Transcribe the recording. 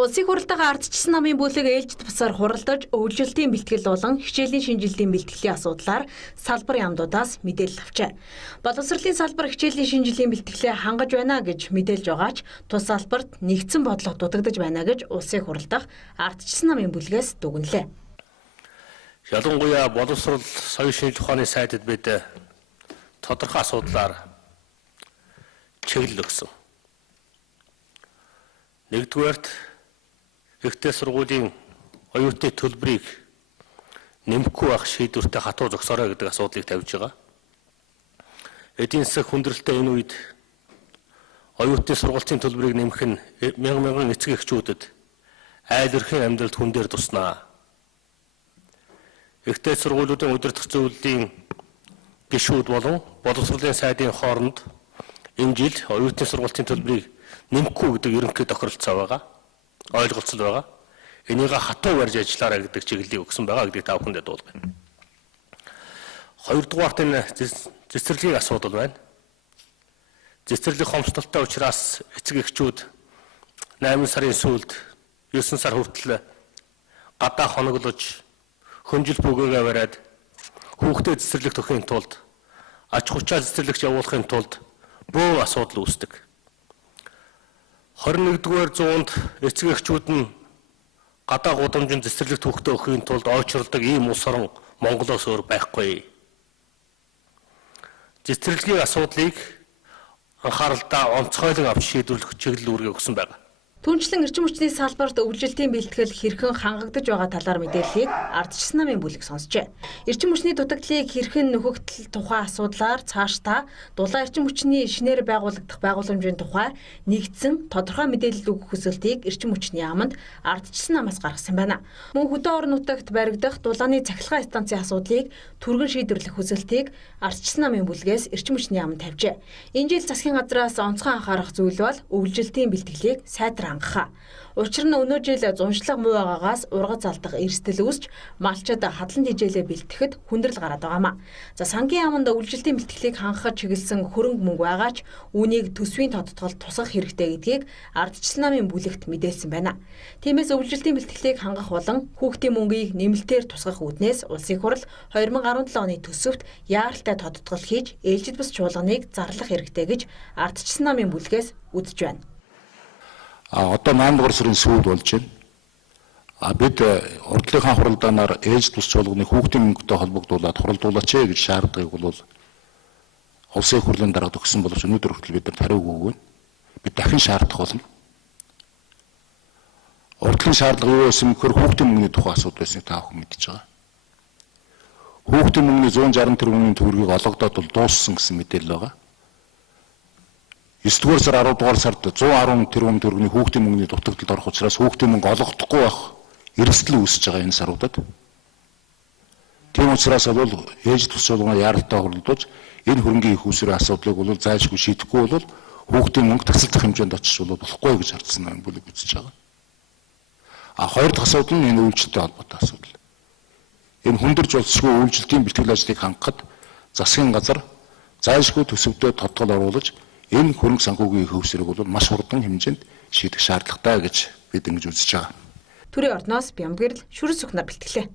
Улсын хурлаараа ардчилсан намын бүлэг ээлжид бусаар хуралдаж, өвлжилтийн бэлтгэл болон хичээлийн шинжилгээний бэлтгэлийн асуудлаар салбар яамдуудаас мэдээлэл авчээ. Боловсролын салбар хичээлийн шинжилгээний бэлтгэлээ хангаж байна гэж мэдээлж байгаач тус салбарт нэгдсэн бодлого дутагдж байна гэж улсын хурлдах ардчилсан намын бүлгээс дүгнэлээ. Ялангуяа боловсрол соёлын шинжилгээ ухааны сайдд бид тодорхой асуудлаар чиглэл өгсөн. Нэгдүгээрт ихтэй сургуулийн оюутны төлбөрийг нэмэхгүй байх шийдвэртэй хатуу зогсоорой гэдэг асуудлыг тавьж байгаа. Эдийн засаг хүндрэлтэй энэ үед оюутны сургалтын төлбөрийг нэмэх нь мянган эцэг эхчүүдэд айл өрхийн амьдралд хүн дээр туснаа. Ихтэй сургуулиудын удирдах зөвлөлийн гишүүд болон боловсролын сайдын хооронд энэ жил оюутны сургалтын төлбөрийг нэмэхгүй гэдэг ерөнхий тохиролцоо байгаа. Ойлголцол байгаа. Энийг хатуу барьж ажиллаарай гэдэг чиглэлийг өгсөн байгаа гэдгийг та бүхэндээ дуулгая. Хоёрдугаарт энэ цэцэрлэгийн асуудал байна. Цэцэрлэг хомсдолтой учраас эцэг эхчүүд 8 сарын сүүлд 9 сар хүртэл гадаа хоноглож хөнжил бүгээгээ бариад хүүхдэд цэцэрлэг төхийн тулд аж ахуйчаа цэцэрлэгч явуулахын тулд бөө асуудал үүсдэг. 21-р зуунд эцэг эхчүүд нь гадаа гудамжинд цэцэрлэг түүхтэй өгөхийн тулд ойчролдог ийм улс орон Монголоос өөр байхгүй. Цэцэрлэгийн асуудлыг анхааралдаа онцгойлон авч шийдвэрлэх чиглэл үүргээ өгсөн байна. Түүнчлэн эрчим хүчний салбарт өвлжилтийн бэлтгэл хэрхэн хангагдаж байгаа талаар мэдээллийг ардчилсан намын бүлэг сонсжээ. Эрчим хүчний дутагдлыг хэрхэн нөхөгдөл тухай асуудлаар цаашдаа дулаан эрчим хүчний шинээр байгуулагдах байгууламжийн тухай нэгдсэн тодорхой мэдээлэл өгөх хүсэлтийг эрчим хүчний яамд ардчилсан намаас гаргасан байна. Мөн хөдөө орон нутагт баригдах дулааны цахилгаан станцын асуудлыг түргэн шийдвэрлэх хүсэлтийг ардчилсан намын бүлгээс эрчим хүчний яамд тавьжээ. Энэ жил засгийн газраас онцгой анхаарах зүйл бол өвлжилтийн бэлтгэлийг сайтар хангах. Учир нь өнөө жил зуншлаг муу байгаагаас ургац алдах эрсдэл үүсч малчид хадлан тижээлээ бэлтгэхэд хүндрэл гараад байгаамаа. За сангийн яамд өвлжилтийн бэлтгэлийг хангахад чиглэсэн хөрөнгө мөнгө байгаач үүнийг төсвийн тодтголд тусгах хэрэгтэй гэдгийг ардчилсан намын бүлэгт мэдээлсэн байна. Тиймээс өвлжилтийн бэлтгэлийг хангах болон хүүхдийн мөнгийг нэмэлтээр тусгах үүднээс улсын хурал 2017 оны төсөвт яаралтай тодтгол хийж ээлжид бус чуулганыг зарлах хэрэгтэй гэж ардчилсан намын бүлгээс үзэж байна. Одоо 8 дугаар сарын сүүлд болж байна. Бид урдлынхаа хуралдаанаар ээлжид бус чуулганы хүүхдийн мөнгөтэй холбогдуулаад хуралдуулаач гэж шаардлагыг бол улсын хурлын дарга өгсөн боловч өнөөдөр хүртэл бид хариу өгөөгүй. Бид дахин шаардах болно. Урдлын шаардлага юу байсан гэхээр хүүхдийн мөнгөний тухай асуудал байсныг та бүхэн мэдж байгаа. Хүүхдийн мөнгөний 160 тэрбумын төгрөгийг олгодоод бол дууссан гэсэн мэдээлэл байгаа. 9-р сар 10-р сард 110 тэрбум төгрөгийн хүүхдийн мөнгөний дутагдалд орох учраас хүүхдийн мөнгө олгохдохгүй байх эрсдэл үүсэж байгаа энэ саруудад. Тийм учраас бол ээж тус чуулганы яаралтай хуралдаж энэ хөрөнгийн их үүсвэрийн асуудлыг бол зайлшгүй шийдэхгүй бол хүүхдийн мөнгө тасалдах хэмжээнд очиж болохгүй гэж хардсан юм бүлэг үзэж байгаа. Хоёр дахь асуудал нь энэ үйлчлэлтэй холбоотой асуудал. Энэ хүндэрж болцсогүй үйлчлэлийн бэлтгэл ажлыг хангахад засгийн газар зайлшгүй төсөвтэй тодтгол оруулж энэ хөрөнгө санхүүгийн хөвсрийг бол маш хурдан хэмжээнд шийдэх шаардлагатай гэж бид ингэж үзэж байгаа. Төрийн ордноос Бямбгэрл Шүрэн Сүхнаар бэлтгэлээ.